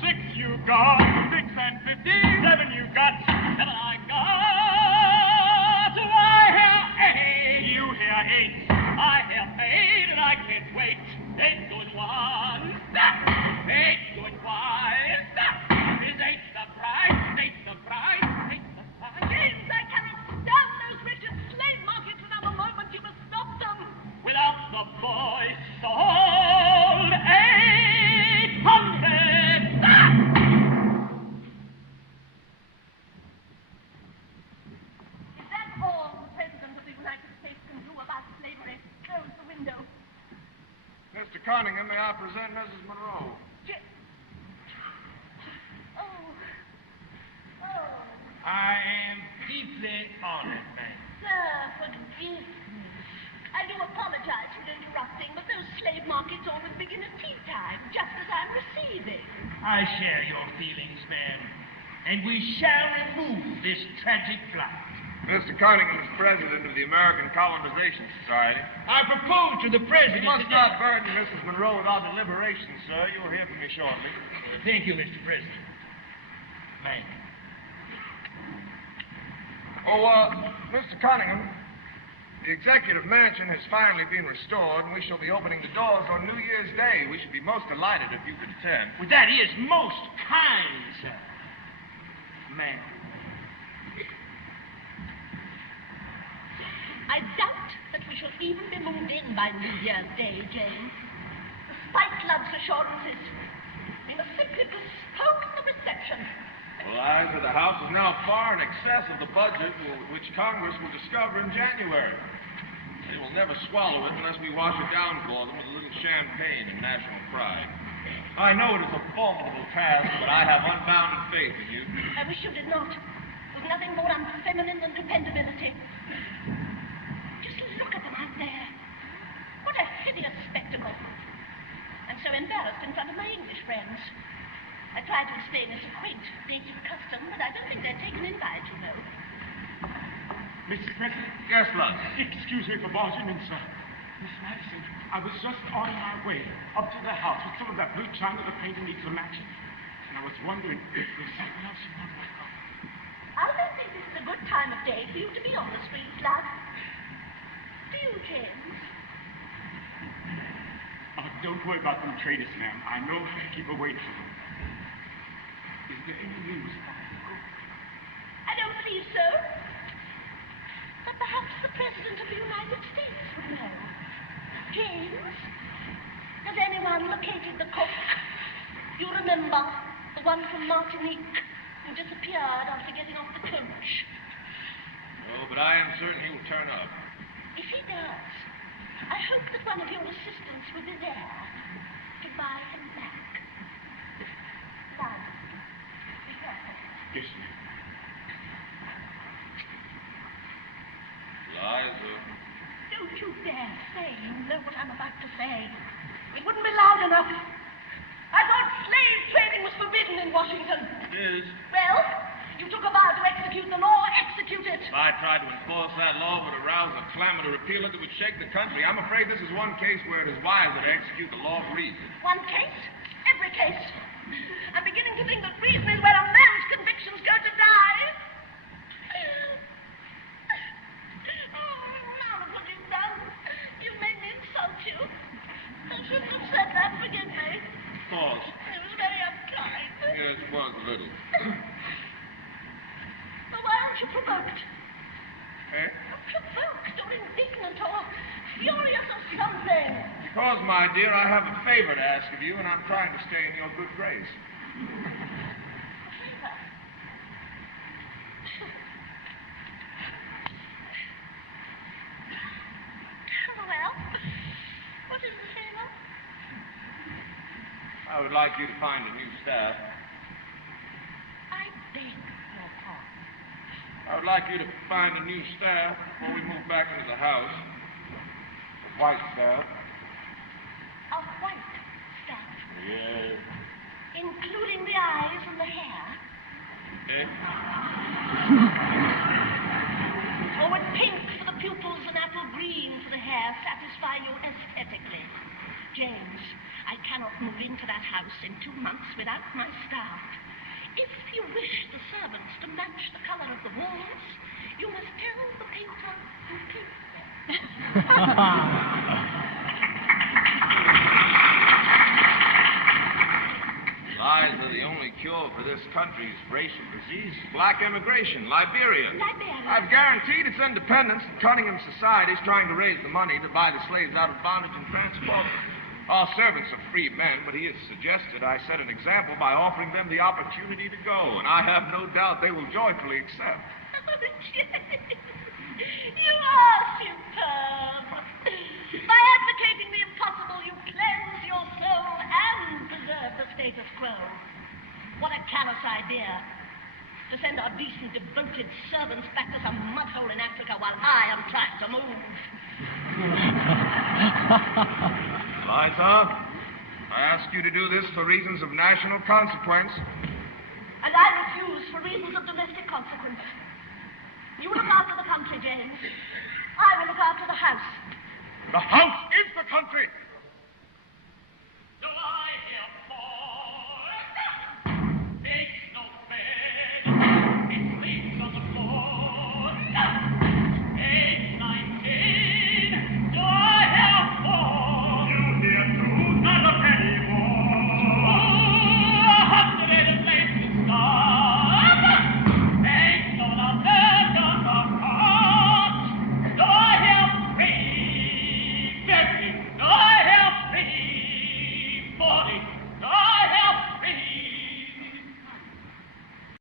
6 you got, 6 and 15, 7 you got, 7 I got. I hear 8, you hear 8, I hear 8, and I can't wait. 8 going once, 8 going twice. Is 8 the price? 8 the price? 8 the price? James, I cannot stand those wretched slave markets another moment. You must stop them. Without the boy sold 800. Is that all the President of the United States can do about slavery? Close the window. Mr. Cunningham, may I present Mrs. Monroe? I am deeply honored, ma'am. Sir, forgive me. I do apologize for interrupting, but those slave markets always begin at tea time, just as I'm receiving. I share your feelings, ma'am, and we shall remove this tragic blight. Mr. Cunningham is president of the American Colonization Society. I propose to the president... You must not burden Mrs. Monroe with our deliberations, sir. You'll hear from me shortly. Thank you, Mr. President. Ma'am. Mr. Cunningham, the executive mansion has finally been restored, and we shall be opening the doors on New Year's Day. We should be most delighted if you could attend. Well, that is most kind, sir. Ma'am. I doubt that we shall even be moved in by New Year's Day, James. Despite Love's assurances, we must simply postpone the reception. Well, the house is now far in excess of the budget which Congress will discover in January. They will never swallow it unless we wash it down for them with a little champagne and national pride. I know it is a formidable task, but I have unbounded faith in you. I wish you did not. There's nothing more unfeminine than dependability. Just look at them out there. What a hideous spectacle. I'm so embarrassed in front of my English friends. I tried to explain it's a quaint native custom, but I don't think they're taken in by it, you know. Mr. President? Yes, love. Excuse me for barging in, sir. Miss Madison, I was just on my way up to the house with some of that blue china the painter needs some action. And I was wondering if there's something else you want to know. I don't think this is a good time of day for you to be on the streets, love. Do you, James? Don't worry about them traders, ma'am. I know how to keep away from them. Is there any news about the cook? I don't believe so. But perhaps the President of the United States would know. James, has anyone located the cook? You remember, the one from Martinique who disappeared after getting off the coach? No, but I am certain he will turn up. If he does, I hope that one of your assistants will be there to buy him back. Now, be careful. Yes, ma'am. Liza. Don't you dare say you know what I'm about to say. It wouldn't be loud enough. I thought slave trading was forbidden in Washington. It is. Well, you took a vow to execute the law, execute it. If I tried to enforce that law, it would arouse a clamor to repeal it that would shake the country. I'm afraid this is one case where it is wiser to execute the law of reason. One case? Every case. I'm beginning to think that reason is where a man's convictions go to die. Oh, now look what you've done. You made me insult you. I shouldn't have said that. Forgive me. Of course. It was very unkind. Yes, it was a little. Well, why aren't you provoked? Eh? Provoked or indignant or furious or something. Because, my dear, I have a favor to ask of you, and I'm trying to stay in your good grace. A favor? Well, what is the favor? I would like you to find a new staff. I beg your pardon. I would like you to find a new staff before we move back into the house. A white staff. A white staff, Yes. including the eyes and the hair. Eh? Or would pink for the pupils and apple green for the hair satisfy you aesthetically? James, I cannot move into that house in 2 months without like my staff. If you wish the servants to match the color of the walls, you must tell the painter who paints them. Lies are the only cure for this country's racial disease. Black immigration, Liberia. Liberia. I've guaranteed its independence, and Cunningham Society's trying to raise the money to buy the slaves out of bondage and transport them. All servants are free men, but he has suggested I set an example by offering them the opportunity to go, and I have no doubt they will joyfully accept. You are superb. By advocating the impossible, you cleanse your soul and preserve the status quo. What a callous idea. To send our decent, devoted servants back to some mud hole in Africa while I am trying to move. Liza, I ask you to do this for reasons of national consequence. And I refuse for reasons of domestic consequence. You look after the country, James. I will look after the house. The house is the country. Do I hear more? Makes no bed. It sleeps on the floor. Age 19. Do I hear more? You hear two, not a penny more. 100 places start. Ain't no longer done of heart. Do I hear free? 50. Do I hear free? 40.